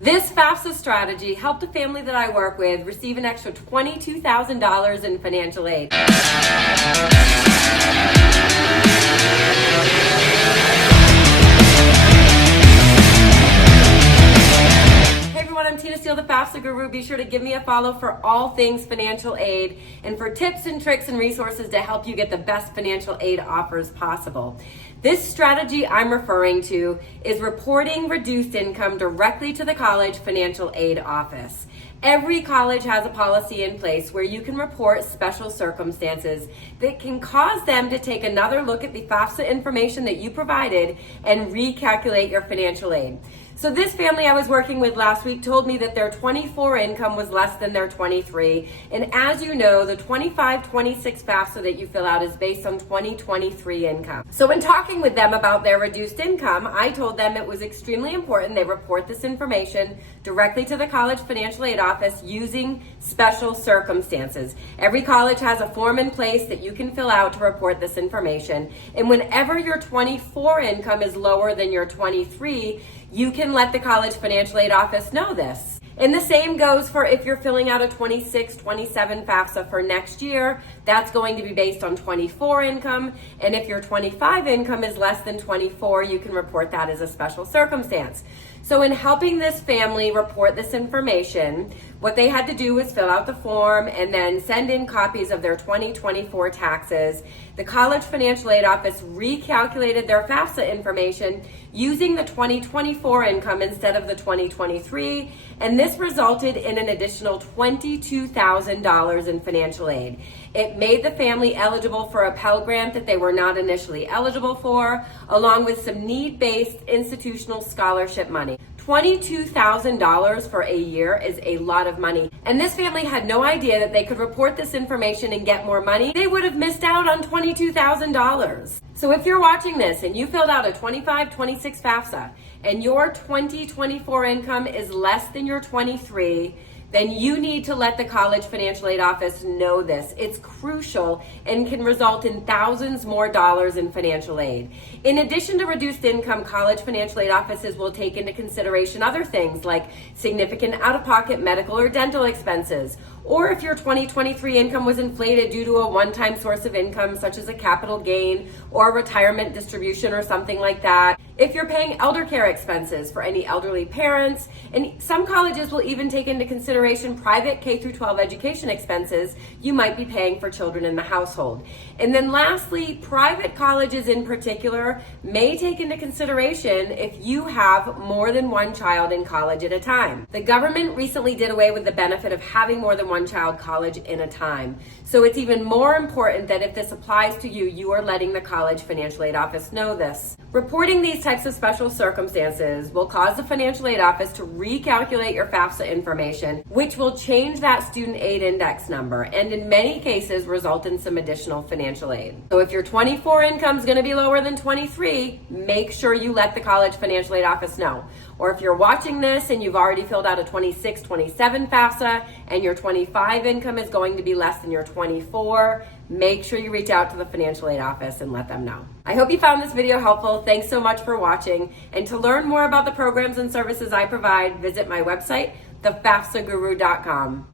This FAFSA strategy helped a family that I work with receive an extra $22,000 in financial aid. The FAFSA Guru. Be sure to give me a follow for all things financial aid and for tips and tricks and resources to help you get the best financial aid offers possible. This strategy I'm referring to is reporting reduced income directly to the college financial aid office. Every college has a policy in place where you can report special circumstances that can cause them to take another look at the FAFSA information that you provided and recalculate your financial aid. So this family I was working with last week told me that their 24 income was less than their 23. And as you know, the 25-26 FAFSA that you fill out is based on 2023 income. So when talking with them about their reduced income, I told them it was extremely important they report this information directly to the college financial aid office using special circumstances. Every college has a form in place that you can fill out to report this information. And whenever your 24 income is lower than your 23, you can let the college financial aid office know this. And the same goes for if you're filling out a 26-27 FAFSA for next year, that's going to be based on 24 income. And if your 25 income is less than 24, you can report that as a special circumstance. So in helping this family report this information, what they had to do was fill out the form and then send in copies of their 2024 taxes. The college financial aid office recalculated their FAFSA information using the 2024 income instead of the 2023, and this resulted in an additional $22,000 in financial aid. It made the family eligible for a Pell Grant that they were not initially eligible for, along with some need-based institutional scholarship money. $22,000 for a year is a lot of money. And this family had no idea that they could report this information and get more money. They would have missed out on $22,000. So if you're watching this and you filled out a 25-26 FAFSA and your 2024 income is less than your 23, then you need to let the college financial aid office know this. It's crucial and can result in thousands more dollars in financial aid. In addition to reduced income, college financial aid offices will take into consideration other things like significant out-of-pocket medical or dental expenses, or if your 2023 income was inflated due to a one-time source of income such as a capital gain or a retirement distribution or something like that. If you're paying elder care expenses for any elderly parents, and some colleges will even take into consideration private K-12 education expenses you might be paying for children in the household. And then lastly, private colleges in particular may take into consideration if you have more than one child in college at a time. The government recently did away with the benefit of having more than one child college in a time. So it's even more important that if this applies to you, you are letting the college financial aid office know this. Reporting these types of special circumstances will cause the financial aid office to recalculate your FAFSA information, which will change that student aid index number and in many cases result in some additional financial aid. So if your 24 income is going to be lower than 23, make sure you let the college financial aid office know. Or if you're watching this and you've already filled out a 26-27 FAFSA and your 25 income is going to be less than your 24, make sure you reach out to the financial aid office and let them know. I hope you found this video helpful. Thanks so much for watching. And to learn more about the programs and services I provide, visit my website, thefafsaguru.com.